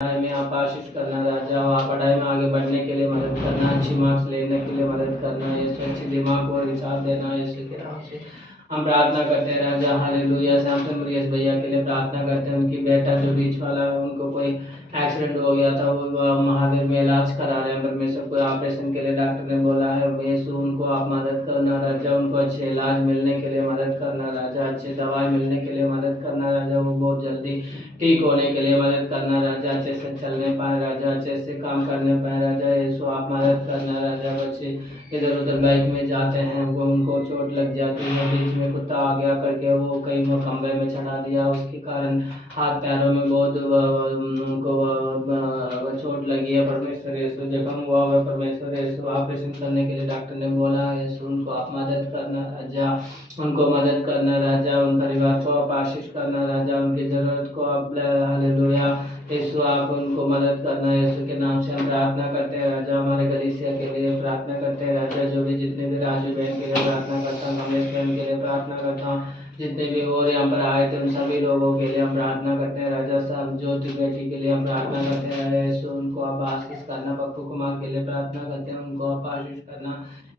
में आप आशीष करना राजा, और पढ़ाई में आगे बढ़ने के लिए मदद करना, अच्छी मार्क्स लेने के लिए मदद करना, यीशु अच्छे दिमाग को विचार देना, यीशु के नाम से हम प्रार्थना करते हैं राजा। हालेलुया। सैमसन प्रियस भैया के लिए प्रार्थना करते हैं, उनकी बेटा जो बीच वाला है उनको कोई एक्सीडेंट हो गया था, वो महावीर में इलाज करा रहे हैं, परमेश्वर कोई ऑपरेशन के लिए डॉक्टर ने बोला है, यीशु उनको आप मदद करना राजा, उनको अच्छे इलाज मिलने के लिए मदद करना राजा, अच्छे दवाई मिलने के लिए मदद करना राजा, वो बहुत जल्दी ठीक होने के लिए मदद करना राजा, अच्छे से चलने पाए राजा, अच्छे से काम करने पाए राजा, यीशु आप मदद करना राजा। बच्चे इधर उधर बाइक में जाते हैं, वो उनको चोट लग जाती है, बीच में कुत्ता आ गया करके वो कहीं वो खंभे में चढ़ा दिया, उसके कारण हाथ पैरों में बहुत उनको चोट लगी है, परमेश्वर यीशु जख्म हुआ है, परमेश्वर यीशु ऑपरेशन करने के लिए डॉक्टर ने बोला है, यीशु उनको आप मदद करना राजा, उनको मदद करना राजा, उन परिवार को आप आशीष करना राजा, उनकी ज़रूरत को आप हालेलुया यीशु आप उनको मदद करना, यीशु के नाम से हम प्रार्थना करते हैं राजा। हमारे कलीसिया के लिए प्रार्थना करते हैं राजा, जो भी जितने भी राजू बहन के लिए प्रार्थना करता हूँ, कमलेश बहन के लिए प्रार्थना करता हूँ, जितने भी और यहाँ पर आए थे उन सभी लोगों के लिए हम प्रार्थना करते हैं राजा। सब ज्योति बेटी के लिए हम प्रार्थना करते हैं राजा, यीशु उनको आप आशीष करना, पप्पू कुमार के लिए प्रार्थना करते हैं, उनको आप आशीष करना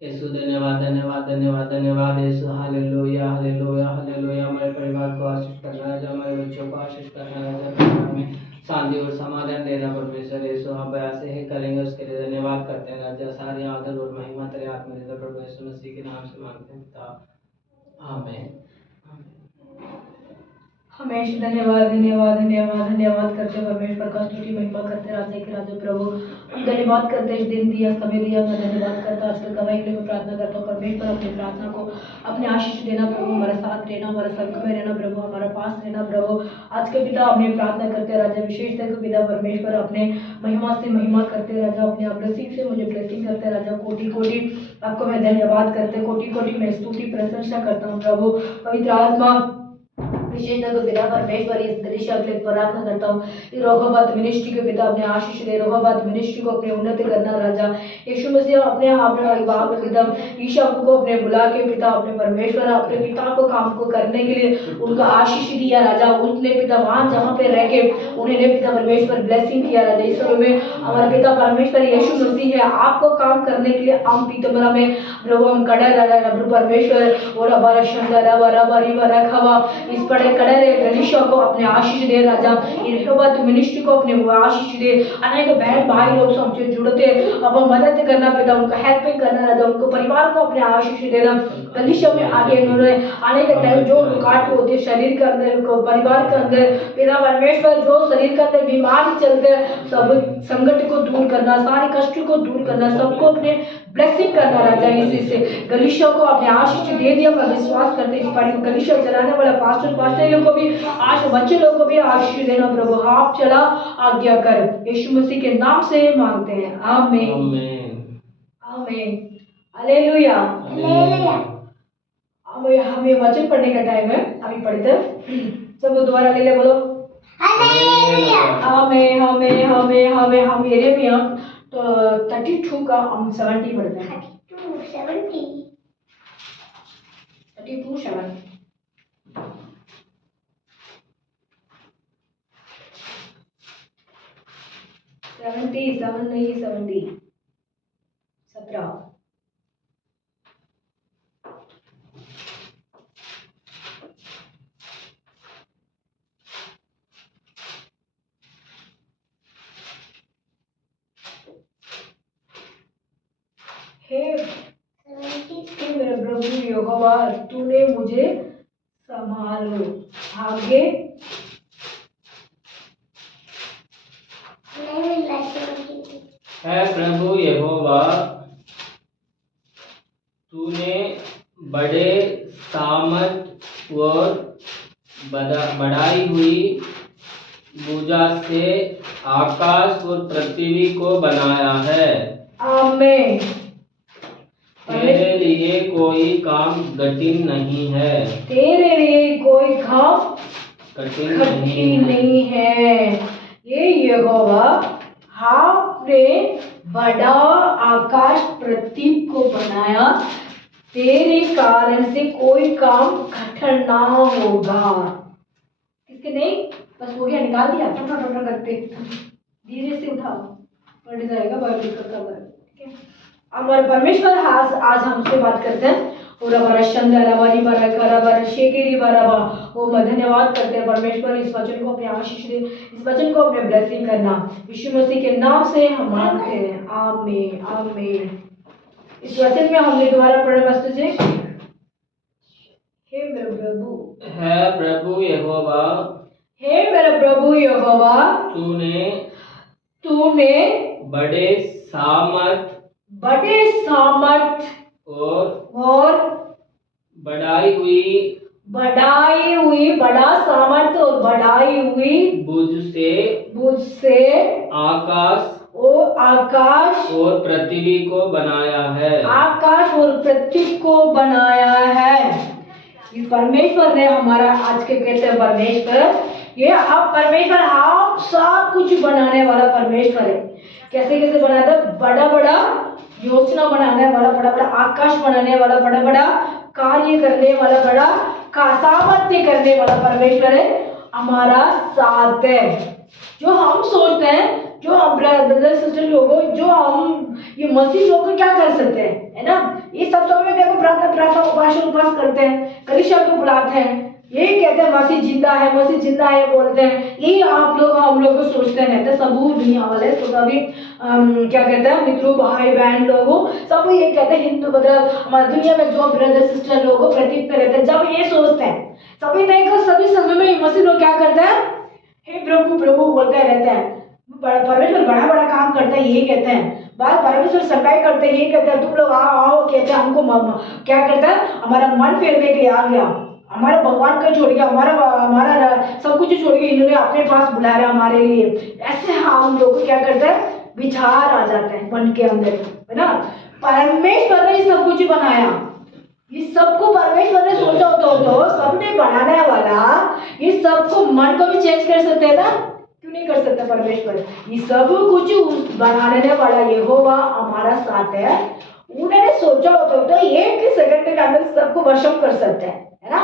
यीशु। धन्यवाद धन्यवाद धन्यवाद धन्यवाद यीशु। Hallelujah hallelujah hallelujah. हमारे परिवार को आशीष करना राजा, हमारे बच्चों को आशीष करना राजा, परिवार में शांति और समाधान देना परमेश्वर यीशु। हम ऐसे ही करेंगे, उसके लिए धन्यवाद करते हैं राजा। सारी आदर और महिमा तेरे हाथ में देकर प्रभु यीशु मसीह के नाम से मांगते हैं पिता, आमीन। हमेशा धन्यवाद धन्यवाद धन्यवाद धन्यवाद करते परमेश्वर का स्तुति महिमा करते राजा के राजा प्रभु। हम धन्यवाद करते इस दिन दिया समय दिया, मैं धन्यवाद करता आज के गवाही के लिए मैं प्रार्थना करता हूँ परमेश्वर, अपनी प्रार्थना को अपने आशीष देना प्रभु, हमारे साथ रहना, हमारे संग में रहना प्रभु, हमारे पास रहना प्रभु। आज के पिता अपने प्रार्थना करते राजा, विशेष तक पिता परमेश्वर अपने महिमा से महिमा करते राजा, अपने ब्लेसिंग से मुझे ब्लेसिंग करते राजा। कोटि कोटि आपको मैं धन्यवाद करते, कोटि कोटि मैं स्तुति प्रशंसा करता हूँ प्रभु। पवित्र आत्मा विशेष तक पिता परमेश्वर इस दृश्य के लिए प्रार्थना करता हूँ, रोहाबाद मिनिस्ट्री के पिता अपने आशीष दे, रोहाबाद मिनिस्ट्री को अपने उन्नति करना राजा। यीशु मसीह अपने आप बाप पिता ईशा को अपने बुला के पिता अपने परमेश्वर अपने पिता को काम को करने के लिए उनका आशीष दिया राजा। उसने पिता वहाँ जहाँ पे रह के उन्हें पिता परमेश्वर ब्लेसिंग किया राजा। इस समय में हमारा पिता परमेश्वर यीशु मसीह है, आपको काम करने के लिए हम पीतमरा में प्रभु हम कड़ा रहा प्रभु परमेश्वर और हमारा शंकर हमारा बारी बारा खवा इस बड़े कड़े गणेशों को अपने आशीष दे राजा। यहोवा मिनिस्ट्री को अपने आशीष दे, अनेक बहन भाई लोग हमसे जुड़ते अब मदद करना पिता, उनको हेल्पिंग करना राजा, उनको परिवार को अपने आशीष देना। गणेशों में आगे उन्होंने आने के टाइम जो रुकावट होती है शरीर के अंदर को परिवार के अंदर पिता परमेश्वर जो शरीर के अंदर बीमारी चलते सब संकट को दूर करना, सारे कष्ट को दूर करना, सबको अपने ब्लेसिंग करना राजा। इसी से गलीशों को अपने आशीष दे दिया, मैं विश्वास करते इस पारी गलीशों चलाने वाला पास्टर पास्टरों को भी आज बच्चे लोगों को भी आशीष देना प्रभु। आप चला आज्ञा कर, यीशु मसीह के नाम से मांगते हैं, आमीन आमीन हालेलुया हालेलुया। अब हमें वचन पढ़ने का टाइम है, अभी पढ़ते हैं सब दोबारा ले ले बोलो हालेलुया। आमीन आमीन आमीन आमीन। हम यिर्मयाह तो 32 का हम 70 पढ़ते हैं, 32 7 77 नहीं 70 17। हे मेरे प्रभु यहोवा, तूने मुझे संभालो आगे है प्रभु यहोवा, तूने बड़े सामर्थ और बढ़ाई हुई भुजा से आकाश और पृथ्वी को बनाया है। आमीन। तेरे लिए कोई काम कठिन नहीं है, तेरे लिए कोई काम कठिन नहीं है। ये यहोवा आपने बड़ा आकाश पृथ्वी को बनाया, तेरे कारण से कोई काम कठिन ना होगा। किसके नहीं बस हो गया, निकाल दिया टोटो टोटो करते धीरे से उठाओ, पड़ जाएगा बाइबल का कवर। ठीक है, हमारे परमेश्वर आज हमसे बात करते हैं। और हमारा शंदरा बारी बारा करा बारा शेकेरी बारा बा, वो धन्यवाद करते हैं परमेश्वर, इस वचन को अपने आशीष दे, इस वचन को अपने ब्लेसिंग करना, यीशु मसीह के नाम से हम मांगते हैं, आमीन आमीन। इस वचन में हमने दोबारा पढ़ा मस्त से, हे मेरे प्रभु, है प्रभु यहोवा, हे मेरा प्रभु यहोवा, तूने बड़े सामर्थ और बढ़ाई हुई बड़ा सामर्थ और बढ़ाई हुई बुझ से आकाश और पृथ्वी को बनाया है। आकाश और पृथ्वी को बनाया है। ये परमेश्वर ने हमारा, आज के कहते हैं परमेश्वर, ये आप परमेश्वर, आप सब कुछ बनाने वाला परमेश्वर है। कैसे कैसे बनाया था? बड़ा बड़ा योजना बनाने वाला, बड़ा बड़ा आकाश बनाने वाला, बड़ा बड़ा कार्य करने वाला, बड़ा सामर्थ्य करने वाला परमेश्वर है हमारा साथ है। जो हम सोचते हैं, जो हम ब्रदर सिस्टर लोगों, जो हम ये मसीह लोग क्या कर सकते हैं, है ना, ये सब तो हमें देखो प्रार्थना उपास करते हैं, कलीसिया को बुलाते हैं, यही कहते हैं मसीह जिंदा है बोलते हैं। ये आप लोग हम लोग सोचते हैं, तो सब दुनिया वाले तो सभी क्या कहते हैं, मित्रों भाई बहन लोगों सब ये कहते हैं, हिंदू मतलब हमारी दुनिया में जो ब्रदर सिस्टर लोगों प्रतीक पे रहते हैं, जब ये सोचते हैं सभी नहीं, सभी समय में मसीह लोग क्या करते हैं, हे प्रभु प्रभु बोलते रहते हैं। परमेश्वर बड़ा बड़ा काम करता है, यही कहते हैं। बात परमेश्वर सफाई करते हैं, यही कहते हैं, तुम लोग आओ कहते हैं, हमको क्या करता है, हमारा मन फेरने के लिए आ गया, हमारा भगवान को छोड़ गया, हमारा सब कुछ छोड़ के इन्होंने अपने पास बुलाया हमारे लिए। ऐसे हम लोग को क्या करते हैं, विचार आ जाते हैं मन के अंदर, है ना। परमेश्वर ने सब कुछ बनाया, ये सबको परमेश्वर ने सोचा तो सबने बनाने वाला, ये सबको मन को भी चेंज कर सकते हैं ना, क्यों नहीं कर सकता परमेश्वर? ये सब कुछ बनाने वाला यहोवा हमारा साथ है। उन्होंने सोचा तो एक सेकंड के अंदर सबको वशम कर सकते हैं, है ना।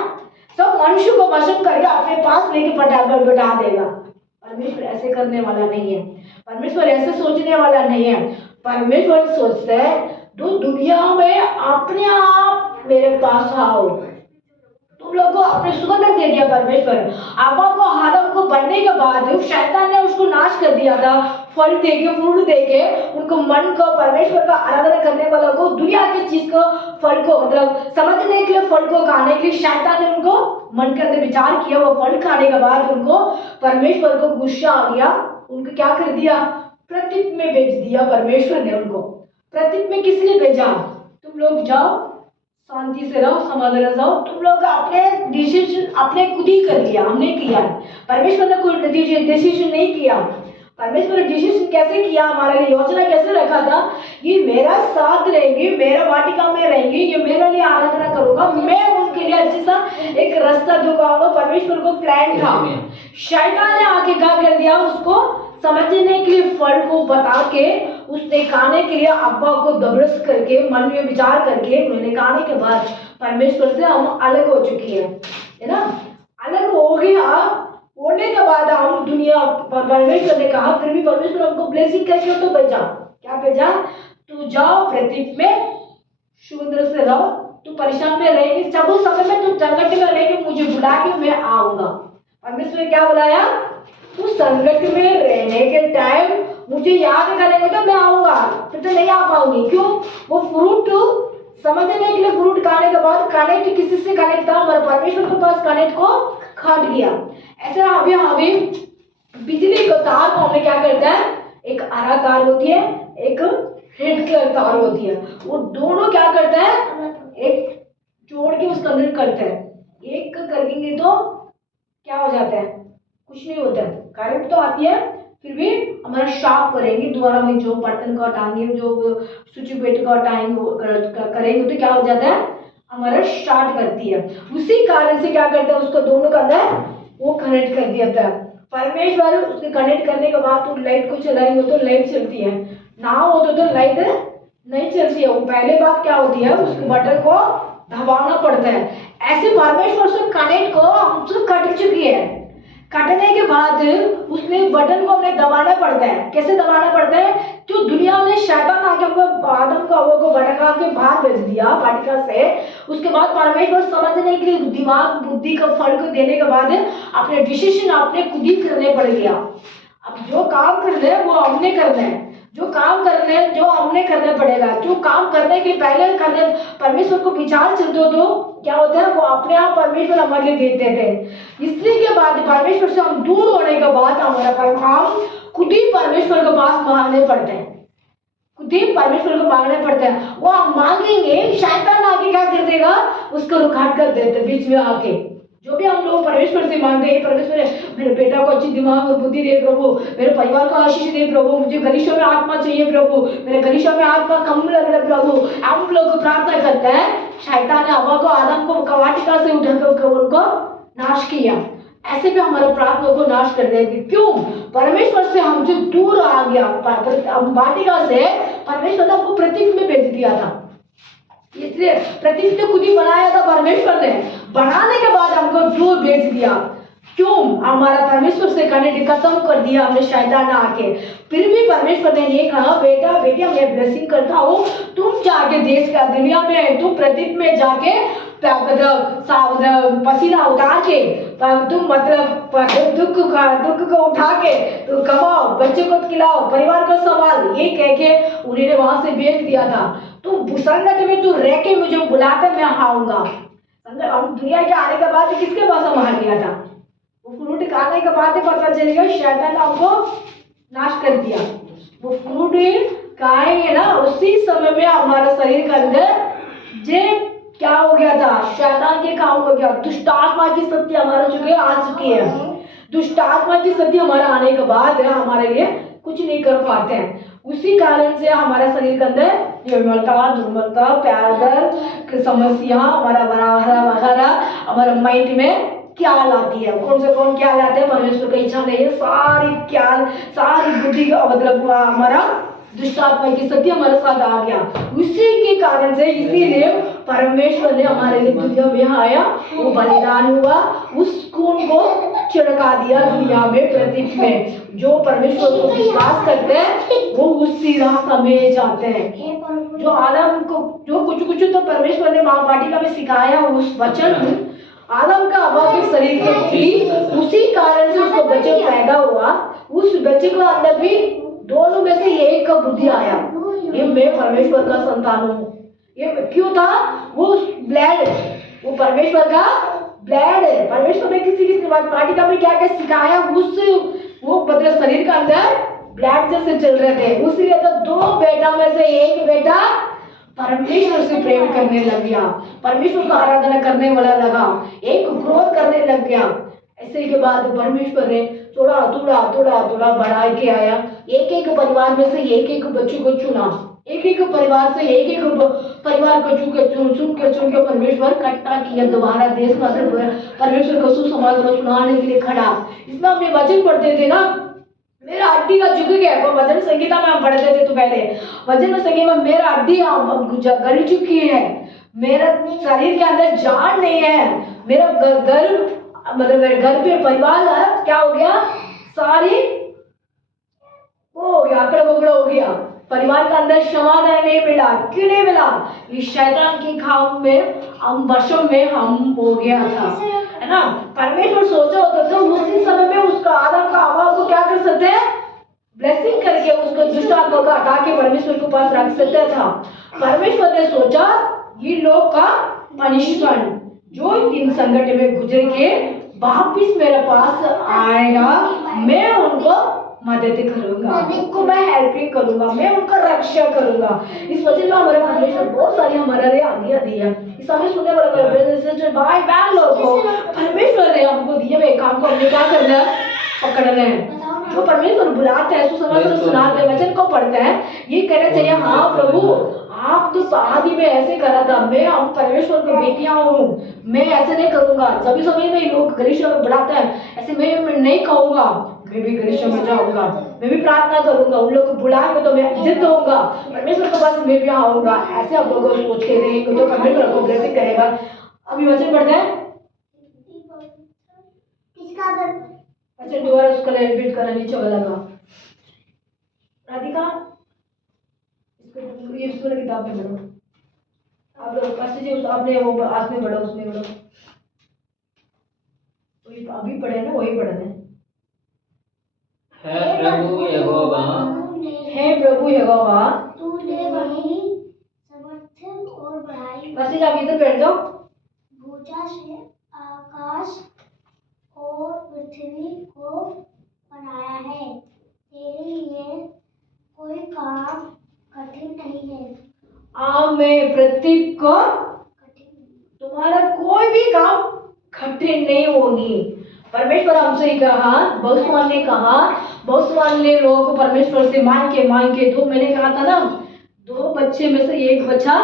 सब मनुष्य को वशम करके अपने पास लेके पटाकर बैठा देगा। परमेश्वर ऐसे करने वाला नहीं है, परमेश्वर ऐसे सोचने वाला नहीं है। परमेश्वर सोचते है, तो दुनिया में अपने आप मेरे पास आओ। तुम लोग को अपने सुगंध दे दिया परमेश्वर, आपा को आदम को बनने के बाद शैतान ने उसको नाश कर दिया था, फल देके फ्रूट देके उनको मन को, परमेश्वर का आराधना करने वालों को, दुनिया की चीज को, फल को मतलब समझने के लिए, फल को खाने के लिए शैतान ने उनको मन के अंदर विचार किया। वो फल खाने के बाद उनको परमेश्वर को गुस्सा आ गया, उनको क्या कर दिया, पृथ्वी में भेज दिया। परमेश्वर ने उनको पृथ्वी में किस लिए भेजा, तुम लोग जाओ शांति से रहो, समाधान से रहो। तुम लोग अपने डिसीजन अपने खुद ही कर लिया, हमने किया। परमेश्वर ने कोई डिसीजन नहीं किया। परमेश्वर ने डिसीजन कैसे किया हमारे लिए, योजना कैसे रखा था, ये मेरा साथ रहेंगे, मेरा वाटिका में रहेंगे, ये मेरे लिए आराधना करूंगा, मैं उनके लिए अच्छे सा एक रास्ता दिखाऊंगा। परमेश्वर को प्लान था। शैतान ने आके क्या कर दिया, उसको समझने के लिए फल को बता के, उसने खाने के लिए अब्बा को दबरस करके, मन में विचार करके, मैंने खाने के बाद परमेश्वर से हम अलग हो चुकी है ना। अलग हो गया, होने के बाद हम दुनिया, परमेश्वर ने कहा, फिर भी परमेश्वर हमको ब्लेसिंग करके तो भेजा, क्या भेजा, तू जाओ पृथ्वी में शुद्र से रहो, तू परेशान में रहेगी, सब उस समय में तू संकट में रहेगी, मुझे बुला के मैं आऊंगा। परमेश्वर ने क्या बुलाया, तू संकट में रहने के टाइम मुझे याद करेंगे तो मैं आऊंगा, फिर तो नहीं आ पाऊंगी। क्यों, वो फ्रूट समझने के लिए, फ्रूट खाने के बाद कनेक्ट किसी से कनेक्ट था, हमारे परमेश्वर के पास कनेक्ट को काट दिया। ऐसे अभी बिजली को तार को हमें क्या करता है, एक हरा तार होती है, एक रेड कलर तार होती है, वो दोनों क्या करता है, एक जोड़ के उसका अंदर करता है, एक करेंगे तो क्या हो जाता है, कुछ नहीं होता है, करंट तो आती है, फिर भी हमारा शार्प करेंगे दोबारा में, जो बर्तन को हटाएंगे, जो स्विच पेट को करेंगे तो क्या हो जाता है, हमारा स्टार्ट करती है। उसी कारण से क्या करता है, उसको दोनों का अंदर वो कनेक्ट कर दिया था परमेश्वर। उसके कनेक्ट करने के बाद तो लाइट को चलाएंगे तो लाइट चलती है, ना हो तो लाइट नहीं चलती है। वो पहले बात क्या होती है, उसके बटन को दबाना पड़ता है। ऐसे परमेश्वर से कनेक्ट को हमसे कट चुकी है, काटने के बाद उसने बटन को हमें दबाना पड़ता है। कैसे दबाना पड़ता है? जो दुनिया में शैतान आके हमको आदम को हवा को भटका के बाहर भेज दिया वाटिका से, उसके बाद परमेश्वर समझने के लिए दिमाग बुद्धि का फल को देने के बाद अपने डिसीजन आपने खुद ही करने पड़ गया। अब जो काम करना है वो हमने करना है, जो काम करने हैं जो हमने करना पड़ेगा। जो काम करने के पहले करने परमेश्वर को विचार चलते हो तो क्या होता है, वो अपने आप परमेश्वर हमारे लिए देते थे। इसलिए के बाद परमेश्वर से हम दूर होने के बाद हमारा काम खुद ही परमेश्वर के पास मांगने पड़ते हैं, खुद ही परमेश्वर को मांगने पड़ते हैं। वो हम मांगेंगे, शैतान आके क्या कर देगा, उसको रुकावट कर देते बीच में आके। जो भी हम लोग परमेश्वर से मांगते हैं, परमेश्वर मेरे बेटा को अच्छी दिमाग और बुद्धि दे प्रभु, मेरे परिवार को आशीष दे प्रभु, मुझे गलीशों में आत्मा चाहिए प्रभु, मेरे गलीशों में आत्मा कम लग रहा प्रभु। हम लोग प्रार्थना करते हैं, शैतान ने हवा को आदम को वाटिका से उठाकर उनको नाश किया। ऐसे भी हमारा प्रार्थना को नाश कर देगी। क्यों? परमेश्वर से हमसे दूर आ गया। वाटिका से परमेश्वर ने हमको प्रतीक में भेज दिया था, इसलिए प्रतीक तो खुद ही बनाया था परमेश्वर ने, बनाने के बाद हमको दूर भेज दिया। क्यों? हमारा परमेश्वर से कनेक्ट खत्म कर दिया हमने शैतान आके। फिर भी परमेश्वर ने ये कहा, बेटा बेटी मैं ब्लेसिंग करता हूँ, तुम जाके देश का दुनिया में तुम प्रदीप में जाके पसीना उतार के तुम दुख को उठा के तुम कमाओ, बच्चे को खिलाओ, परिवार को संभाल, ये कह के उन्होंने वहां से भेज दिया था। तुम संकट में तू रह के मुझे बुलाते मैं आऊंगा। हम दुनिया के आने के बाद किसके पास हम आ गया था? वो फ्रूट खाने के बाद पता चलेगा शैतान ने हमको नाश कर दिया। वो फ्रूट खाएंगे ना, उसी समय में हमारा शरीर के अंदर जे क्या हो गया था, शैतान के काम हो गया। दुष्ट आत्मा की शक्ति हमारे चुके आ चुकी है। दुष्ट आत्मा की शक्ति हमारा आने के बाद हमारे लिए कुछ नहीं कर पाते हैं। उसी कारण से हमारा शरीर के अंदर निर्मलता, दुर्बलता, प्यार दर्द समस्या, हमारा वगैरह हमारे माइंड में ख्याल आती है। कौन से कौन ख्याल आते हैं? परमेश्वर की इच्छा नहीं है, सारी ख्याल सारी बुद्धि का मतलब हमारा दुष्ट आत्मा की शक्ति हमारे साथ आ गया। उसी के कारण से इसीलिए परमेश्वर ने हमारे लिए दुनिया में आया, वो बलिदान हुआ, उस खून को छिड़का दिया दुनिया में प्रतीक में। जो परमेश्वर को विश्वास करते हैं वो उसी रास्ता में जाते हैं। जो आदम को जो कुछ तो परमेश्वर ने माँ वाटिका में सिखाया, उस वचन आदम का हवा के शरीर में थी, उसी कारण से उसको बच्चे पैदा हुआ। उस बच्चे को अंदर भी दोनों में से एक का बुद्धि आया, ये मैं परमेश्वर का संतान हूँ। ये क्यों था? वो ब्लड, वो परमेश्वर का ब्लड है। परमेश्वर ने किसी वाटिका में क्या क्या सिखाया, उससे वो मतलब शरीर का अंदर ब्लड जैसे चल रहे थे। उसलिए तो दो बेटा में से एक बेटा परमेश्वर से प्रेम करने लग गया, परमेश्वर का आराधना करने वाला लगा, एक क्रोध करने लग गया। ऐसे के बाद परमेश्वर ने थोड़ा थोड़ा बढ़ा के आया। एक परिवार में से एक बच्चे को चुना, एक परिवार से एक परिवार को चुन के परमेश्वर इकट्ठा किया दोबारा देश में परमेश्वर को सुसमाचार सुनाने के लिए खड़ा। इसमें हमने वचन पढ़ते थे ना, मेरा हड्डी का झुक गया। वो वचन संगीता में हम पढ़ते थे तो पहले वचन संगीता में मेरा हड्डी गल चुकी है, मेरा शरीर के अंदर जान नहीं है, मेरा घर मतलब मेरे घर पे परिवार है क्या हो गया, सारी वो हो गया, अकड़ बकड़ हो गया। परिवार का अंदर समाधान नहीं मिला। क्यों नहीं मिला? इस शैतान की खाम में हम वर्षों में हम हो गया था, है ना। परमेश्वर सोचा होता तो उसी समय में उसका आदम का हवा को क्या कर सकते हैं, ब्लेसिंग करके उसको दुष्ट आत्मा को हटा के परमेश्वर के पास रख सकता था। परमेश्वर ने सोचा ये लोग का पनिशमेंट जो इन संकट में गुजर के वापिस मेरे पास आएगा, मैं उनको मदद करूंगा, उनको मैं हेल्पिंग करूंगा, मैं उनका रक्षा करूंगा। इस वजह में हमारे परमेश्वर बहुत सारी हमारे लिए आज्ञा दी है। इस समय सुनने वाले मेरे ब्रदर्स सिस्टर्स भाई बहन लोगों, परमेश्वर ने हमको दिए हुए काम को हमने क्या करना है, पकड़ना है। जो परमेश्वर बुलाते हैं सुसमाचार सुनाते हैं, वचन को पढ़ते हैं, ये कहना चाहिए हाँ प्रभु आप तो आदि में ऐसे करा था, मैं हम परमेश्वर की बेटियां हूँ, मैं ऐसे नहीं करूंगा। सभी समय में लोग गलीशा में बुलाते हैं, ऐसे मैं नहीं कहूंगा, मैं भी गलीशा में जाऊंगा, मैं भी प्रार्थना करूंगा, उन लोग को बुलाएंगे तो मैं इज्जत दूंगा, परमेश्वर के पास मैं भी आऊंगा। ऐसे आप लोगों को सोच के रहेंगे तो परमेश्वर को ब्लेसिंग करेगा। अभी वचन पढ़ते हैं अच्छा दोबारा उसका रिपीट करा, नीचे वाला का। राधिका इसको ये वाला किताब में पढ़ो। आप फर्स्ट जी आपने वो आज में पढ़ा, उसमें पढ़ो। वही अभी पढ़े ना, वही पढ़ना है प्रभु यहोवा, हे प्रभु यहोवा, तूने बड़ी समर्थन और बढ़ाई, फर्स्ट आप इधर बैठ जाओ। भुजा से आकाश और पृथ्वी को बनाया है, तेरे लिए कोई काम कठिन नहीं है। आमेन। प्रतीक को तुम्हारा कोई भी काम कठिन नहीं होगी। परमेश्वर हमसे ही कहा, भगवान ने कहा, भगवान ने लोगों को परमेश्वर से मांग के दो, मैंने कहा था ना, 2 बच्चे में से 1 बच्चा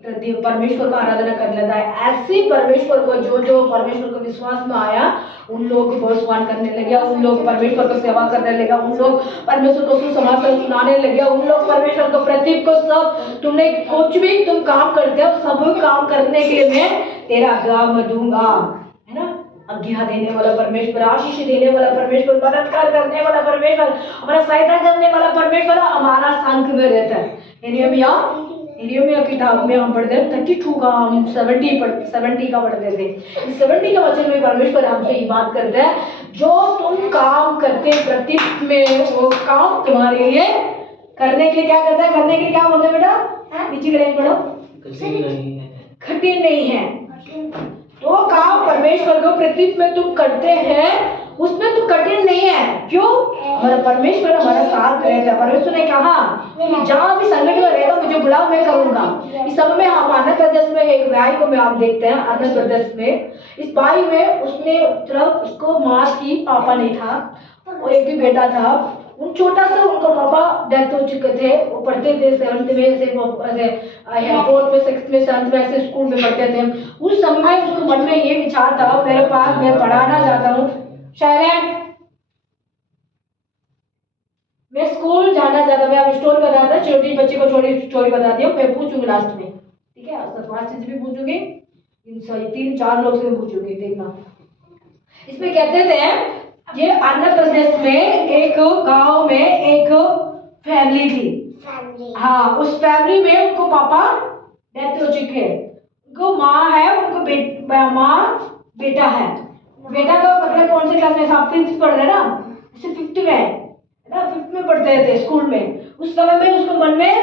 परमेश्वर का आराधना कर लेता है। ऐसे परमेश्वर को जो परमेश्वर को विश्वास में आया, उन लोगों को भगवान करने लगे, उन लोग परमेश्वर को सेवा करने लगे, उन लोग परमेश्वर को सुसमाचार सुनाने लगे, उन लोग परमेश्वर को प्रतीक को सब तुमने कुछ भी तुम काम करते हो, सब काम करने के लिए मैं तेरा आज्ञा मैं दूंगा, है ना। आज्ञा देने वाला परमेश्वर, आशीष देने वाला परमेश्वर, मददगार करने वाला परमेश्वर, हमारा सहायता करने वाला परमेश्वर हमारा संग में रहता है। यिर्मयाह किताब में हम पढ़ते हैं 32 का, हम 70 का पढ़ते थे। इस 70 का वचन में परमेश्वर हमसे ये बात करते हैं, जो तुम काम करते प्रतीक में वो काम तुम्हारे लिए करने के लिए क्या करता है, करने के लिए क्या बोलते हैं बेटा, नीचे की लाइन पढ़ो। कठिन नहीं है। तो काम परमेश्वर को प्रतीक में तुम करते हैं, उसमें तो कठिन नहीं है। क्यों? हमारा परमेश्वर हमारा साथ रहता है। परमेश्वर ने कहा कि जहाँ भी संकट में रहेगा मुझे बुलाओ, मैं करूंगा। इस समय में हम आंध्र प्रदेश में एक भाई को में आप देखते हैं, आंध्र प्रदेश में इस भाई में उसने मतलब उसको माँ की पापा नहीं था, वो एक ही बेटा था। उन छोटा सा उनका पापा डेथ हो चुके थे। वो पढ़ते थे 7th में से 4th में 6th में 7th में ऐसे स्कूल में पढ़ते थे। उस समय उसको मन में ये विचार था, मेरे पास मैं पढ़ाना चाहता हूँ, शायद मैं स्कूल जाना चाहता हूँ। मैं अब स्टोरी बता रहा था, छोटी बच्ची को छोटी स्टोरी बताती हूँ, मैं पूछूंगी लास्ट में, ठीक है। पांच चीज भी पूछूंगी, इन 3-4 लोग से पूछूंगी, देखना। इसमें कहते थे ये आंध्र प्रदेश में एक गांव में एक फैमिली थी। हाँ, उस फैमिली में उनको पापा डेथ हो चुके हैं, उनको माँ है, उनको माँ बेटा है। बेटा का मतलब कौन से क्लास में, आप 5th पढ़ रहे ना, जैसे 5th में है ना, 5th में पढ़ते थे स्कूल में। उस समय में उसको मन में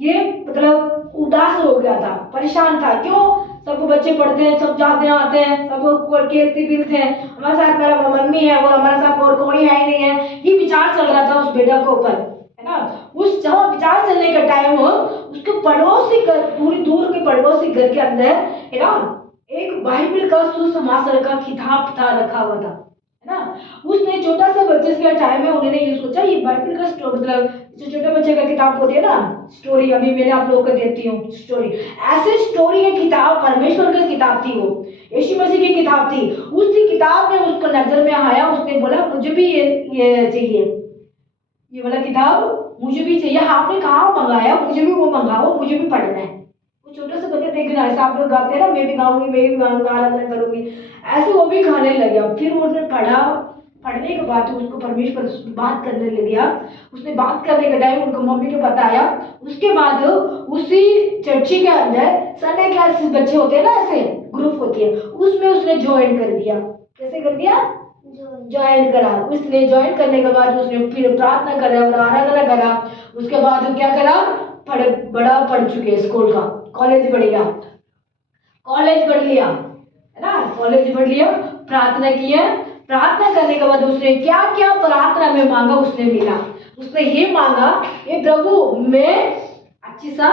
ये मतलब उदास हो गया था, परेशान था। क्यों? सब बच्चे पढ़ते हैं, सब जाते हैं आते हैं, सब खेलते फिरते हैं, हमारे साथ मेरा मम्मी है और हमारे साथ और कोई है ही नहीं है, ये विचार चल रहा था उस बेटा के ऊपर, है ना। उस जहाँ विचार चलने का टाइम हो, उसके पड़ोसी घर, पूरी दूर के पड़ोसी घर के अंदर, है ना, एक बाइबल का सुसमाचार का किताब था, रखा हुआ था, है ना। उसने छोटा सा बच्चे के टाइम में उन्होंने ये सोचा, ये बाइबल का मतलब जो छोटे बच्चे का किताब होती है ना, स्टोरी, अभी मैंने आप लोगों को देती हूँ स्टोरी, ऐसे स्टोरी की किताब परमेश्वर की किताब थी, वो यीशु मसीह की किताब थी। उसी किताब में उसको नजर में आया, उसने बोला मुझे भी ये चाहिए, ये वाला किताब मुझे भी चाहिए। आपने कहाँ मंगाया? मुझे भी वो मंगाओ, मुझे भी पढ़ना है। वो छोटे से बच्चे देख रहा है, आप लोग गाते हैं ना, मैं भी गाऊंगी, मैं भी गाऊंगा, आराधना करूंगी, ऐसे वो भी खाने लगा। फिर उसने पढ़ने के बाद उसको परमेश्वर बात करने लग गया। उसने बात करने के टाइम उनको मम्मी को बताया। उसके बाद उसी चर्ची के अंदर संडे क्लास बच्चे होते हैं ना, ऐसे ग्रुप होती है, उसमें उसने ज्वाइन कर दिया। कैसे कर दिया? ज्वाइन करा। उसने ज्वाइन करने के बाद उसने फिर प्रार्थना करा और आराधना करा। उसके बाद क्या करा, बड़ा पढ़ चुके स्कूल का, कॉलेज बढ़ गया, कॉलेज बढ़ लिया, है ना, कॉलेज बढ़ लिया, प्रार्थना किया। प्रार्थना करने के बाद उसने क्या क्या प्रार्थना में मांगा, उसने मिला। उसने ये मांगा, ये प्रभु मैं अच्छी सा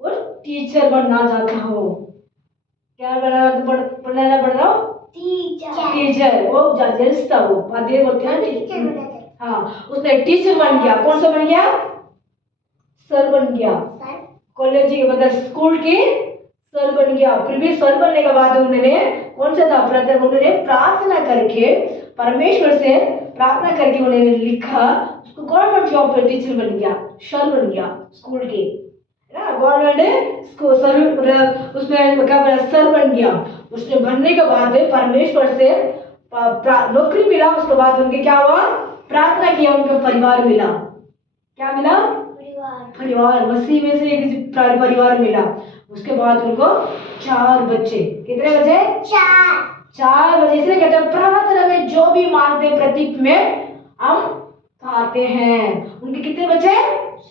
और टीचर बनना चाहता हूँ। क्या बनाना पड़ रहा हूँ? टीचर। वो जजेस था, वो पादरी बोलते हैं। हाँ, उसने टीचर बन गया। कौन सा बन गया? सर बन गया, कॉलेज के मतलब स्कूल के सर बन गया। फिर भी सर बनने के बाद उन्होंने कौन सा था, उन्होंने प्रार्थना करके परमेश्वर से प्रार्थना करके उन्होंने लिखा, उसको गवर्नमेंट जॉब पर टीचर बन गया, सर बन गया स्कूल के, है ना। गवर्नमेंट स्कूल सर मतलब उसमें क्या सर बन गया। उसने बनने के बाद नौकरी मिला, उसके बाद उनके क्या हुआ, प्रार्थना किया, उनका परिवार मिला। क्या मिला, परिवार, मसीह में से एक परिवार मिला। उसके बाद उनको 4 बच्चे, कितने बचे, 4 बच्चे। इसलिए कहते हैं प्रार्थना में जो भी मांगते हैं प्रतीक में हम पाते हैं। उनके कितने बच्चे,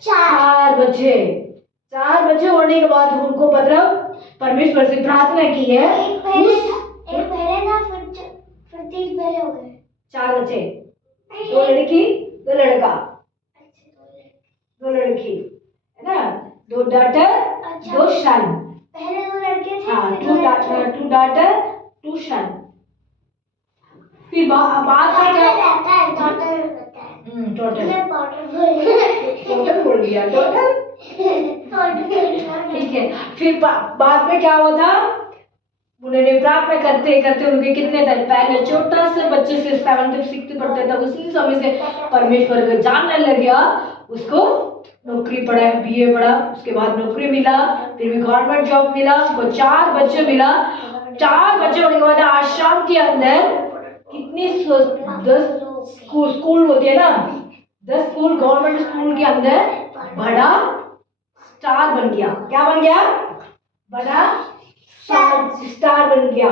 4 बच्चे। 4 बच्चे होने के बाद उनको मतलब परमेश्वर से प्रार्थना की है। एक पहले था, फिर 3 पहले हो गए। 4 बच्चे, 2 लड़की 2 लड़का, 2 लड़की है ना, 2 डॉटर 2 सन। पहले 2 लड़के थे, हाँ, फिर 2 डॉटर 2 सन। फिर बाद में क्या रहता है, डॉटर रहता है। टोटल मैं टोटल बोल दिया, टोटल ठीक है। फिर बाद में क्या हुआ था, उन्होंने प्रार्थना करते करते उनके कितने थे, पहले छोटा से बच्चे से 7th 6th पढ़ते थे, उसी समय से परमेश्वर को जानने लग गया। उसको नौकरी पढ़ा, BA पढ़ा, उसके बाद नौकरी मिला, फिर भी गवर्नमेंट जॉब मिला, उसको 4 बच्चे मिला। 4 बच्चे होने के बाद आज शाम के अंदर कितनी 10 स्कूल होती है ना, 10 स्कूल गवर्नमेंट स्कूल के अंदर बड़ा स्टार बन गया। क्या बन गया, बड़ा स्टार बन गया।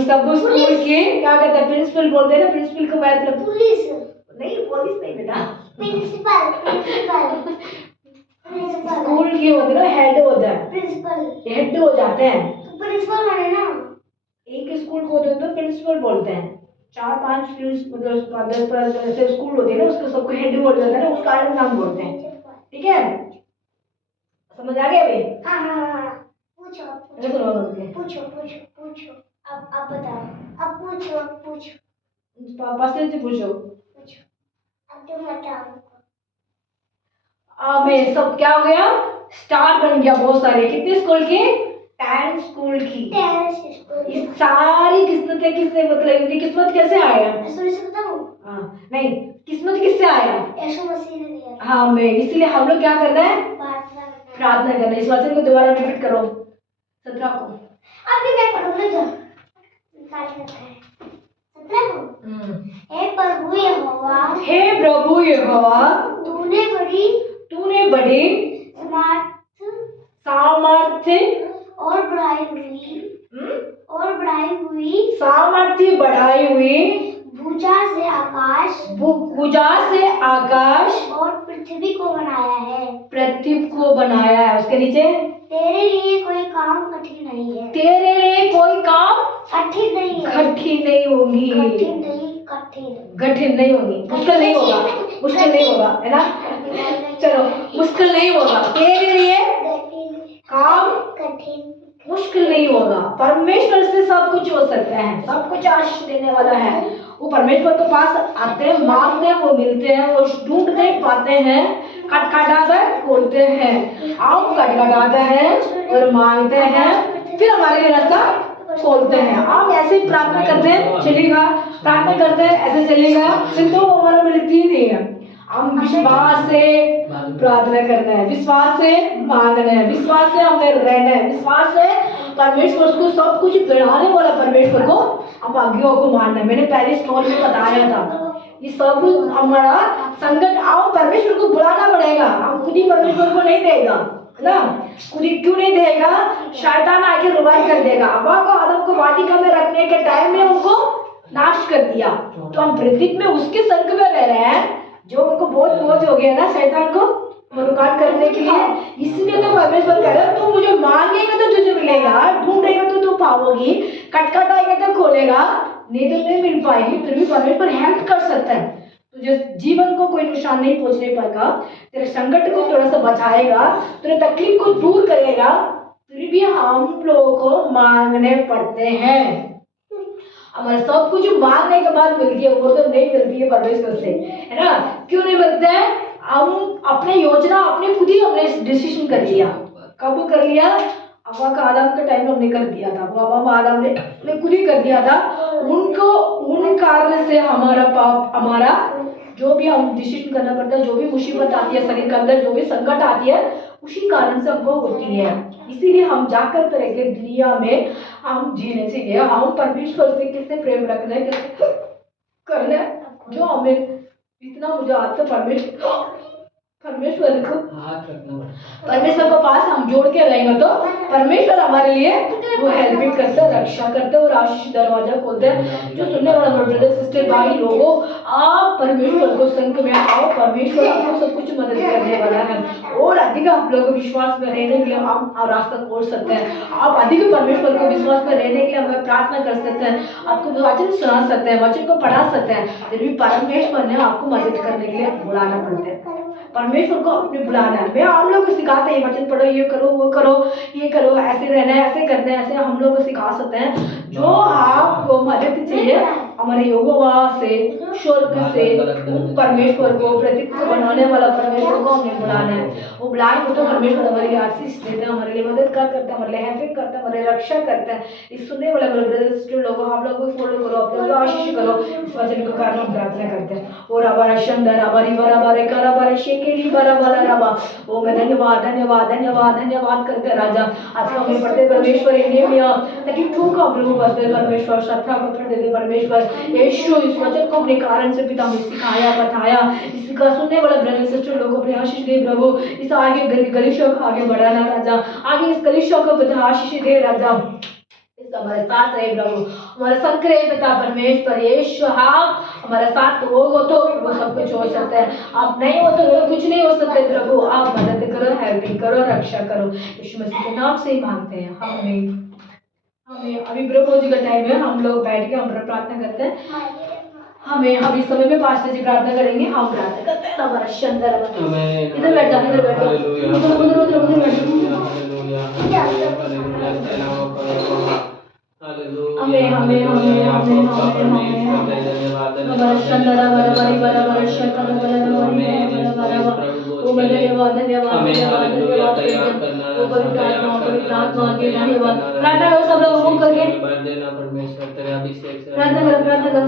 सब स्कूल के क्या कहते हैं, प्रिंसिपल बोलते हैं ना, प्रिंसिपल को मतलब पुलिस नहीं बेटा, प्रिंसिपल स्कूल के होते ना, हेड होता है, प्रिंसिपल हेड हो जाते हैं। तो प्रिंसिपल बने ना, एक स्कूल को होते तो प्रिंसिपल बोलते हैं। 4-5 मतलब 10 ऐसे स्कूल होते हैं ना, उसको सबको हेड बोल जाता है ना, उसका अलग नाम बोलते हैं। ठीक है, समझ आ गया भाई? हाँ। पूछो अब बताओ, अब पूछो पापा से पूछो। अब तुम बताओ। में सब क्या हो गया, स्टार बन गया बहुत सारे। कितने स्कूल के, 10 स्कूल की। ये सारी किस्मतें किसने, मतलब इनकी किस्मत कैसे आया, हाँ नहीं, किस्मत किससे आया, यीशु मसीह ने दिया। हाँ मैं, इसलिए हम लोग क्या करना है, प्रार्थना करना है। इस वचन को दोबारा रिपीट करो, 17 को। अभी मैं पढ़ूंगा, निकाल लेते हैं 17 को। हे प्रभु यहोवा, तूने बड़ी सामर्थ्य और बढ़ाई हुई भुजा से आकाश और पृथ्वी को बनाया है। उसके नीचे, तेरे लिए कोई काम कठिन नहीं है। तेरे लिए कोई काम कठिन नहीं है। कठिन नहीं होगी, कठिन नहीं होगी, मुश्किल नहीं होगा, है ना। चलो, मुश्किल नहीं होगा, तेरे लिए काम मुश्किल नहीं होगा। परमेश्वर से सब कुछ हो सकता है, सब कुछ आशीष देने वाला है। वो परमेश्वर के पास आते हैं, मांगते हैं, वो मिलते हैं, वो ढूंढते पाते हैं, खटखटाकर खोलते हैं। आप खटखटाते हैं और मांगते हैं, फिर हमारे लिए रास्ता खोलते हैं। आप ऐसे ही प्रार्थना करते हैं, चलेगा, प्रार्थना करते हैं, ऐसे चलेगा, सिर्फ तो हमारा मिलती नहीं है। हम विश्वास से प्रार्थना करना है, विश्वास से मांगना है, विश्वास से हमें रहना है, विश्वास से परमेश्वर को सब कुछ बनाने वाला परमेश्वर को हम आज्ञाओं को मानना है। मैंने पहले स्टोर में बताया था, ये सब हमारा संकट आओ, परमेश्वर को बुलाना पड़ेगा। हम खुद ही परमेश्वर को नहीं देगा ना, खुद ही क्यों नहीं देगा, शैतान आके रुबाई कर देगा। हवा को, आदम को वाटिका में रखने के टाइम में उनको नाश कर दिया, तो हम पृथ्वी में उसके संग में रह रहे हैं, जो उनको बहुत बोझ हो गया ना शैतान को मरुकाट करने के लिए। इसलिए तो परमेश्वर कह रहा है, तू मुझे मांगेगा तो तुझे मिलेगा, ढूंढेगा तो तू पाओगी, खटखटाएगा तो खोलेगा, नहीं तो नहीं मिल पाएगी। फिर भी परमेश्वर हेल्प कर सकता है, तुझे जीवन को कोई नुकसान नहीं पहुंचने पाएगा, तेरे संकट को थोड़ा सा बचाएगा, तेरे तकलीफ को दूर करेगा। फिर भी हम लोगों को मांगने पड़ते हैं। हमारा सब कुछ मांगने के बाद मिलती है, वो तो नहीं मिलती है परमेश्वर से, है ना। क्यों नहीं मिलते हैं, हम अपने योजना अपने खुद ही हमने डिसीजन कर लिया। कब कर लिया, हवा का आदम के टाइम में हमने कर दिया था, हवा आदम ने खुद ही कर दिया था। उनको उन कारण से हमारा पाप, हमारा जो भी हम डिसीजन करना पड़ता है, जो भी मुसीबत आती है शरीर के अंदर, जो भी संकट आती है, उसी कारण से हमको होती है। इसीलिए हम जाकर तरह के दुनिया में हम जीने चाहिए, हम परमेश्वर से कैसे प्रेम रखना है, कैसे करना है, जो हमें इतना मुझे आज तो परमेश्वर को परमेश्वर को पास हम जोड़ के रहेंगे तो परमेश्वर हमारे लिए वो हेल्पिंग करते हैं, रक्षा करते हैं और आशीष दरवाजा खोलते हैं। जो सुनने वाला ब्रदर सिस्टर भाई लोगों, आप परमेश्वर को संग में आओ, परमेश्वर आपको सब कुछ मदद करने वाला है और अधिक आप लोग विश्वास में रहने के लिए हम रास्ता खोल सकते हैं। आप अधिक परमेश्वर को विश्वास में रहने के लिए हमें प्रार्थना कर सकते हैं, आपको वचन सुना सकते हैं, वचन को पढ़ा सकते हैं। फिर भी परमेश्वर ने आपको मदद करने के लिए बुलाना पड़ता है, परमेश्वर को अपने बुलाना है। मैं हम लोग को सिखाते हैं वचन पढ़ो, ये करो, वो करो, ये करो, ऐसे रहना है, ऐसे करना है, ऐसे हम लोग को सिखा सकते हैं। जो आपको मदद चाहिए हमारे यहोवा से, स्वर्ग से, परमेश्वर को, पृथ्वी को बनाने वाला परमेश्वर को हमें बुलाना है। वो बुलाएंगे तो परमेश्वर हमारे लिए आशीष देते हैं, हमारे लिए मदद करते हैं, हमारे लिए हेल्पिंग करते हैं, हमारे रक्षा करते हैं। इस सुनने वाले ब्रदर सिस्टर लोगों, आप लोगों को फॉलो करो, आप लोगों को आशीष करो, इस वचन को कारण हम प्रार्थना करते हैं। और हमारा शंदर हमारी बराबर करा बारे शेकेली बराबर रबा। ओ मैं धन्यवाद धन्यवाद धन्यवाद धन्यवाद करते राजा। आज का हमें पढ़ते परमेश्वर नेमिया 32 का प्रभु बसते परमेश्वर 17 का पढ़ देते परमेश्वर यीशु। इस वचन को अपने कारण से पिता हमें सिखाया, बताया, इसका सुनने वाला ब्रदर सिस्टर लोगों को अपनी आशीष दे प्रभु। इस आगे कलीसिया को आगे बढ़ाना राजा, आगे इस कलीसिया को पिता आशीष दे राजा, हमारे साथ रहे प्रभु, हमारे संग रहे पिता परमेश्वर यीशु। हाँ हमारे साथ हो तो वो सब कुछ हो सकता है, आप नहीं हो तो कुछ नहीं हो सकते प्रभु। आप मदद करो, हेल्पिंग करो, रक्षा करो, यीशु मसीह के नाम से ही मांगते हैं हमें। अभी प्रभु जी का टाइम है, हम लोग बैठ के हम प्रार्थना करते हैं। हमें हम इस समय में पास्टर जी प्रार्थना करेंगे, हम प्रार्थना करते हैं। हमारा शंदर इधर बैठ जाओ, इधर बैठ जाओ, उधर बैठ हमें हमें हमें हमें हमें हमारा शंदर बराबर बराबर शंदर बराबर वो धन्यवाद धन्यवाद धन्यवाद धन्यवाद वो पवित्र आत्मा के धन्यवाद। प्रार्थना करो सब लोग मुंह करके प्रार्थना करो।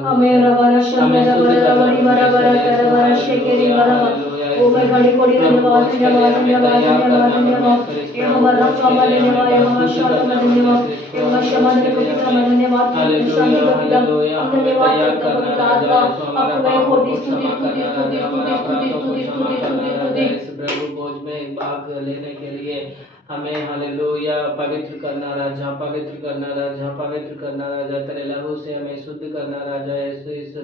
हमें रवारा शंदर बराबर बराबर बराबर शेकेरी बराबर ओ मैं घड़ी कोड़ी धन्यवाद धन्यवाद धन्यवाद धन्यवाद धन्यवाद। ये हमारा क्षमा धन्यवाद, ये हमारा क्षमा धन्यवाद, ये हमारा क्षमा धन्यवाद, शांति का पिता धन्यवाद करता पवित्र आत्मा आपको मैं खोटी स्तुति स्तुति स्तुति स्तुति स्तुति स्तुति स्तुति स्तुति स्तुति प्रभु भोज में भाग लेने के लिए हमें हालेलुया पवित्र करना राजा, पवित्र करना राजा, पवित्र करना राजा, तेरे लहू से हमें शुद्ध करना राजा। इस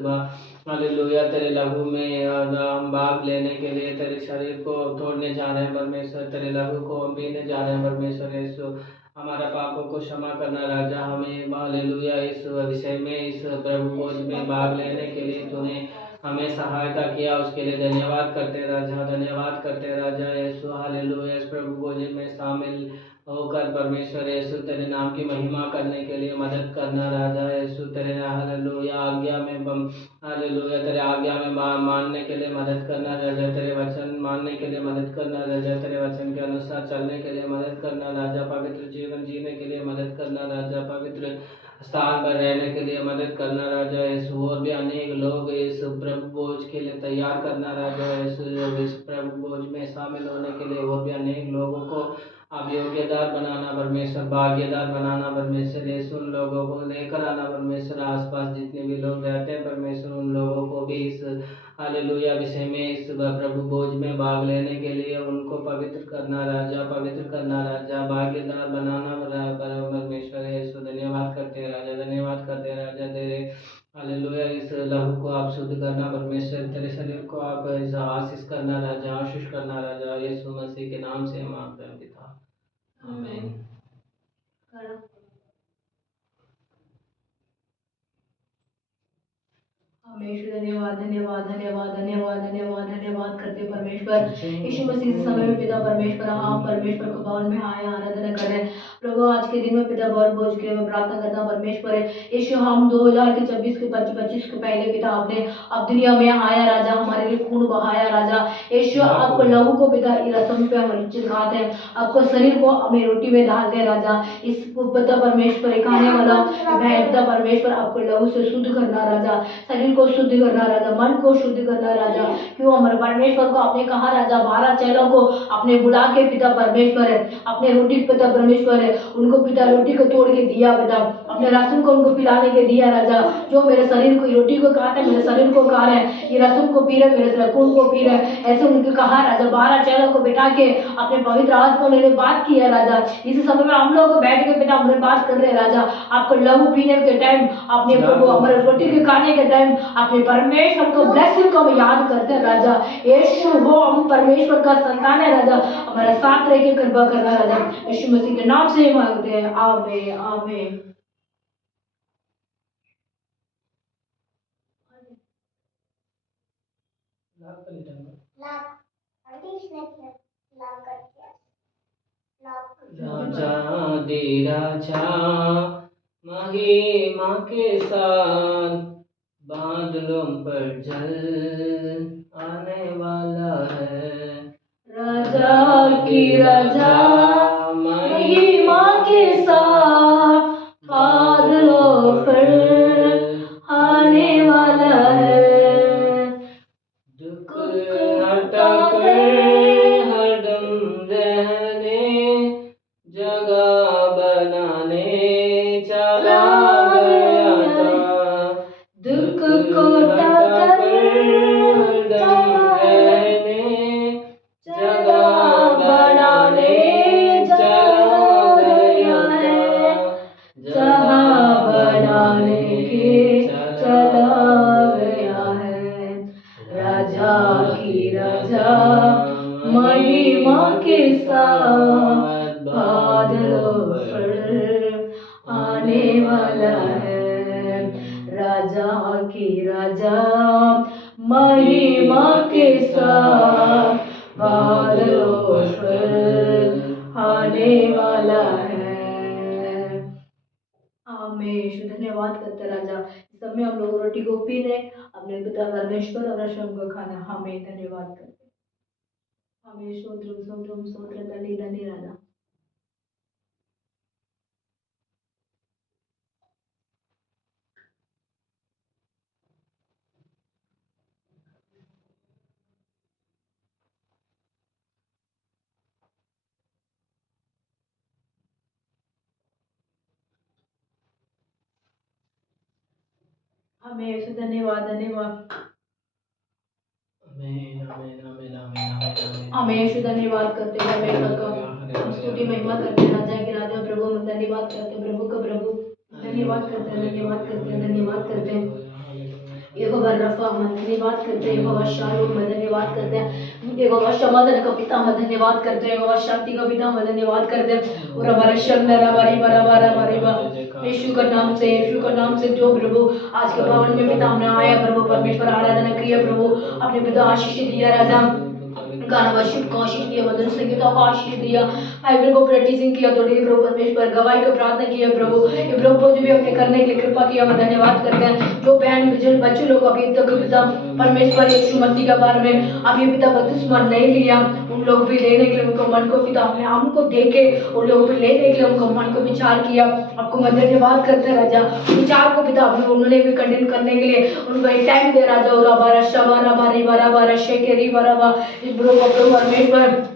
हालेलुया तेरे लहू में हम भाग लेने के लिए तेरे शरीर को तोड़ने जा रहे हैं परमेश्वर, तेरे लहू को हम पीने जा रहे हैं परमेश्वर। यीशु हमारा पापों को क्षमा करना राजा, हमें हालेलुया इस विषय में इस प्रभु भोज में भाग लेने के लिए तूने हमें सहायता किया, उसके लिए धन्यवाद करते राजा, धन्यवाद करते राजा। यीशु हालेलुया इस प्रभु भोजन में शामिल होकर परमेश्वर यीशु तेरे नाम की महिमा करने के लिए मदद करना राजा। यीशु तेरे हालेलुया आज्ञा में हालेलुया तेरे आज्ञा में मानने के लिए मदद करना राजा, तेरे वचन मानने के लिए मदद करना राजा, तेरे वचन के अनुसार चलने के लिए मदद करना राजा, पवित्र जीवन जीने के लिए मदद करना राजा, पवित्र स्थान पर रहने के लिए मदद करना राजा। यीशु और भी अनेक लोग इस प्रभु भोज के लिए तैयार करना राजा। यीशु इस प्रभु भोज में शामिल होने के लिए और भी अनेक लोगों को आप योग्यदार बनाना परमेश्वर, भाग्यदार बनाना परमेश्वर। यीशु उन लोगों को लेकर आना परमेश्वर, आसपास जितने भी लोग रहते हैं परमेश्वर उन लोगों को भी इस हालेलुया विषय में इस प्रभु भोज में भाग लेने के लिए उनको पवित्र करना राजा, पवित्र करना राजा, भाग्यदार बनाना परमेश्वर। यीशु धन्यवाद करते हैं राजा, धन्यवाद करते हैं राजा, तेरे हालेलुया इस लहू को आप शुद्ध करना परमेश्वर, तेरे शरीर को आप आशीष करना राजा, आशीष करना राजा। यीशु मसीह के नाम से मांगते हैं पिता, आमीन। परमेश्वर धन्यवाद धन्यवाद धन्यवाद धन्यवाद धन्यवाद धन्यवाद करते परमेश्वर यीशु मसीह के समय में पिता परमेश्वर हम परमेश्वर को भवन में आए आराधना करें प्रभु। आज के दिन में पिता बहुत बोझ के मैं प्रार्थना करता हूँ परमेश्वर यीशु, हम 2024 के 25 के पहले पिता आपने अब दुनिया में आया राजा, हमारे लिए खून बहाया राजा। यीशु आपको लहू को पिता रसम पे हम चिढ़ाते हैं, आपको शरीर को अपनी रोटी में डालते हैं राजा। इस पिता परमेश्वर खाने वाला पिता परमेश्वर आपको लहू से शुद्ध करना राजा, शरीर को शुद्ध करना राजा, मन को शुद्ध करना राजा। क्यों हमारे परमेश्वर को आपने कहा राजा 12 चेलों को आपने बुला के पिता परमेश्वर है अपने रोटी पिता परमेश्वर है उनको पिता रोटी को तोड़ के दिया पिता, अपने राशन को उनको पिलाने के दिया राजा। जो मेरे शरीर को रोटी को खाते मेरे शरीर को खा रहे हैं, ये रसून को पी रहे मेरे खून को पी रहे, ऐसे उनको कहा राजा। 12 चेलों को बिठा के अपने पवित्र आत्मा को उन्होंने बात किया राजा। इस समय में हम लोग बैठ के पिता हमने बात कर रहे हैं राजा। आपको लहू पीने के टाइम आपने प्रभु हमारे रोटी के खाने के टाइम अपने परमेश्वर को ब्लेसिंग को हम याद करते हैं राजा। यीशु हो हम परमेश्वर का संतान है राजा, हमारा साथ रह के कृपा करना राजा। यीशु मसीह के नाम से मांगते हैं, आमीन आमीन। राजा दे राजा महिमा के साथ बादलों पर जल आने वाला है। राजा की राजा महिमा के साथ बादलों पर आने वाला है। दुख हटा कर हरदम रहने जगह बनाने चला गया था। दुख को हटा कर हरदम रहने जगह बनाने चला गया था। जहाँ बनाने के चला गया है। राजा की राजा महिमा के साथ बादलों पर आने वाला है। राजा की राजा महिमा के साथ बादलों पर आने वाला है। आमीन। धन्यवाद करते राजा। इस समय हम लोग रोटी को पी रहे अपने पिता परमेश्वर और रसम को खाना। हमें धन्यवाद करते हमें सोद्रम सोद्रम सोद्र दली दली राजा। हमें धन्यवाद धन्यवाद। हमें यीशु धन्यवाद करते हैं, परमेश्वर का स्तुति महिमा करते हैं, राजा के राजा प्रभु में धन्यवाद करते हैं, प्रभु का प्रभु धन्यवाद करते हैं, धन्यवाद करते हैं, धन्यवाद करते हैं। यहोवा रफा हम धन्यवाद करते हैं, यहोवा शालोम में धन्यवाद करते हैं, यहोवा समाधान का पिता हम धन्यवाद करते हैं, यहोवा शांति का पिता हम धन्यवाद करते हैं। और हमारा शरण हमारी बराबर हमारी यीशु का नाम से, यीशु का नाम से जो प्रभु आज के भवन में पिता हमने आया प्रभु परमेश्वर आराधना किया प्रभु अपने पिता आशीष दिया राजा। गाना वर्शिप को आशीष दिया, मधुर संगीतों को आशीष दिया, बाइबल को प्रैक्टिसिंग किया, तो प्रभु परमेश्वर गवाही को प्रार्थना किया प्रभु। ये प्रभु जो भी अपने करने के लिए कृपा किया हम धन्यवाद करते हैं। जो बहन बुजुर्ग बच्चे लोग अभी तक पिता परमेश्वर यीशु मसीह के बारे में अभी पिता बपतिस्मा नहीं लिया, उन लोग भी लेने के लिए उनको मन को पिता हमने हमको देखे उन लोगों भी लेने के लिए उनको मन को विचार किया, आपको मैं धन्यवाद करते हैं राजा। विचार को पिता उन्होंने भी कंटेन करने के लिए उनको एक टाइम दे राजा। और बारा शबारा बारी बारा बारा शेकेरी बारा इस प्रभु परमेश्वर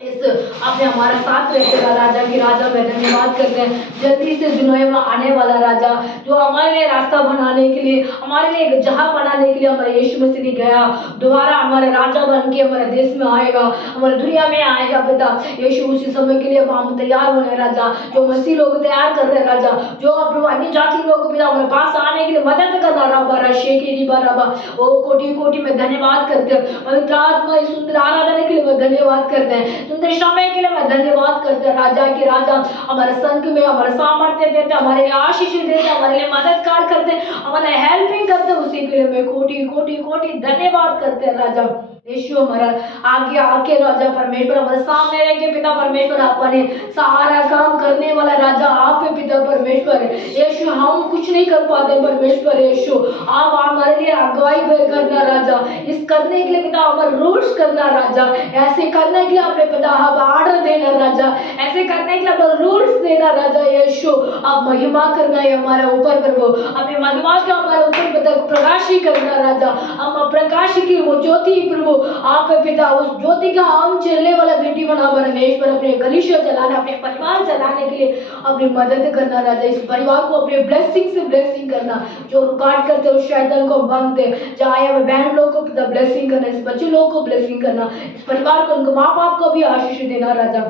इस आपने हमारा साथ रखेगा राजा की राजा में धन्यवाद करते हैं। जल्दी से दुनिया में आने वाला राजा जो हमारे लिए रास्ता बनाने के लिए हमारे लिए एक जहां बनाने के लिए हमारे यीशु मसीह ने गया, दोबारा हमारे राजा बन के हमारे देश में आएगा, हमारे दुनिया में आएगा पिता यीशु। उसी समय के लिए हम तैयार होने राजा, जो मसीह लोग तैयार कर रहे राजा, जो अन्य जाति लोग पिता हमारे पास आने के लिए मदद करना राबा शेकेरी बाराबा ओ कोटि कोटि में धन्यवाद करते हैं। पवित्र आत्मा इस सुंदर आराधना के लिए धन्यवाद करते हैं। तुम तेरे समय के लिए मैं धन्यवाद करते हैं राजा की राजा हमारे संघ में हमारे सामर्थ्य देते, हमारे लिए आशीष देते, हमारे लिए मददगार करते, हमारे हेल्पिंग करते, उसी के लिए मैं कोटि कोटि कोटि धन्यवाद करते हैं राजा यीशु। हमारा आगे आके राजा परमेश्वर हमारे सामने रह के पिता परमेश्वर अपने सारा काम करने वाला राजा आप है पिता परमेश्वर यीशु। हम कुछ नहीं कर पाते परमेश्वर यीशु, आप हमारे लिए अगुवाई करना राजा, इस करने के लिए पिता हमारे रूल्स करना राजा, ऐसे करने के लिए अपने पिता आप ऑर्डर देना राजा, ऐसे करने के लिए अपने रूल्स देना राजा यीशु। आप महिमा करना है हमारे ऊपर प्रभु, अपने महिमा के हमारे ऊपर पिता प्रकाशी करना राजा, हम प्रकाश की वो ज्योति प्रभु आप है पिता, उस ज्योति का हम चलने वाला बेटी बना परमेश्वर, अपने कलीसिया चलाना, अपने परिवार चलाने के लिए अपनी मदद करना राजा, इस परिवार को अपने ब्लेसिंग से ब्लेसिंग करना, जो रुकावट करते उस शैतान को बांधते, चाहे बहन लोग को पिता ब्लेसिंग करना, इस बच्चे लोग को ब्लेसिंग करना, इस परिवार को उनको माँ बाप को भी आशीष देना राजा।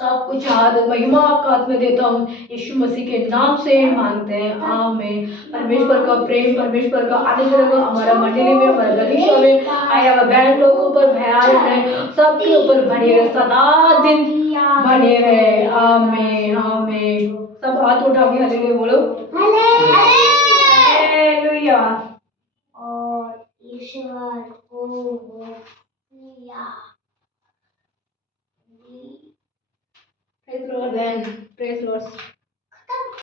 सब कुछ आदर महिमा आपका हाथ में देता हूँ यीशु मसीह के नाम से मांगते हैं आमीन। परमेश्वर का प्रेम, परमेश्वर का अनुग्रह हमारा मंडली में, हमारे कलीसिया में आया हुआ बहन लोगों पर भयान है, सबके ऊपर बने रहे, सदा दिन बने रहे आमीन आमीन। सब हाथ उठा के हालेलुया बोलो हालेलुया। और ईश्वर को Praise Lord then, praise Lord.